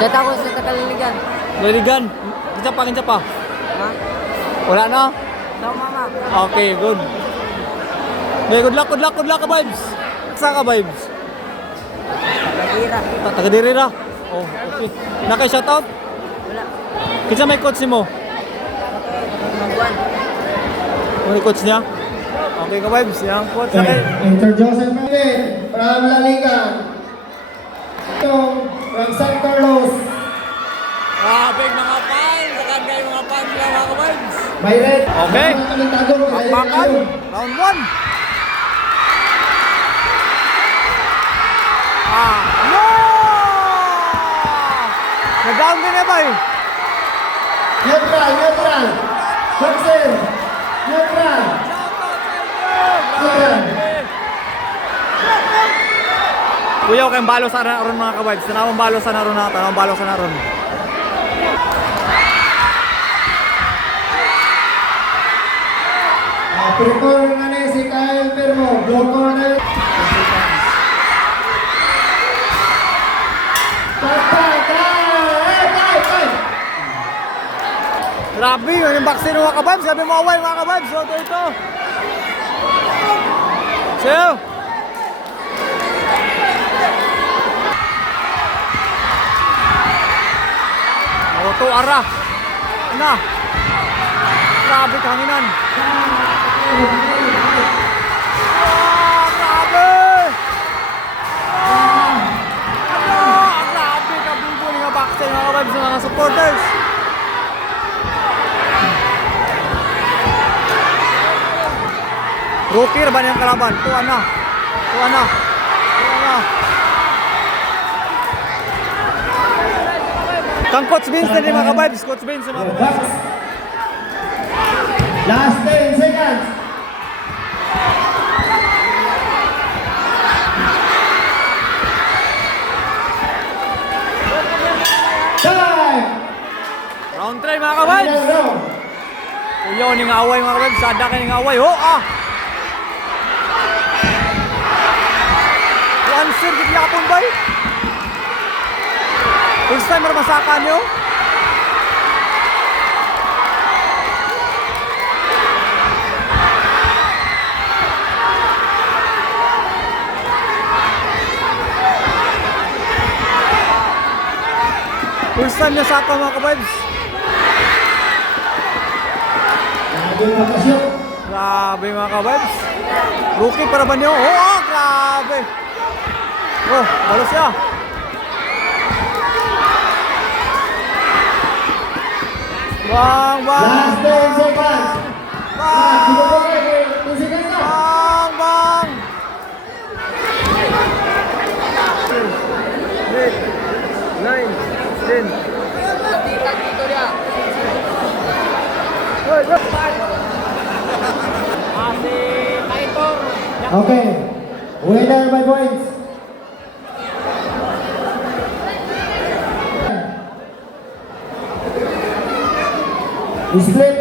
Set ako sa Tagaliligan. Liligan. Kinsa pa. Ha? Wala na? So, mama. Okay, good. Okay, good luck ka, vibes. Saan ka, vibes? Tagira. Taga-diri ra. Oh, okay. Naka-shoutout? Wala. Kinsa may coach mo? Magwan. Ano yung coach niya? Okay ka, vibes. Yang coach. Okay. Enter Joseph Mendez from La Liga. Itong from San Carlos. Grabe mga fans. Saan kayo mga fans lang mga vibes? May red. Okay. Bakbakan. Bakbakan. Round 1. No! Nag-down din na ba eh? Neutral. Boxer. Neutral. Kuya, kayong balo sa naron mga ka-vibes. Tanawang balo sa naron na. Tanawang balo sa naron. Prepare na na si Kyle Permo. Blocker na yun. Grabe, yung vaccine mga ka-vibes. Sabi mo away mga ka-vibes. So, ito. Sayo. Ito, ara. Ano? Grabe kahanginan. Grabe! Grabe kabulbuli nga vaccine mga ka-vibes ng mga supporters. Rookie ba niyang kalaban? Tuwa na. Kang Coach Vince na rin mga ka-vibes. Coach Vince mga ka-vibes. Last 10 seconds. Time. Round 3 mga ka-vibes. Final round. Uyo ni nga away mga ka-vibes. Sada ka ni nga away. Answer gid yapon bay. First time masakan nyo. First time nyo saka mga ka-vibes. Grabe mga ka-vibes. Rookie para ba nyo? Grabe. Balos siya. Bang. Last 10 seconds. Bang. 2 seconds na. Bang. 8, 9, 10. Dito dia. Okay. Winner by points. Split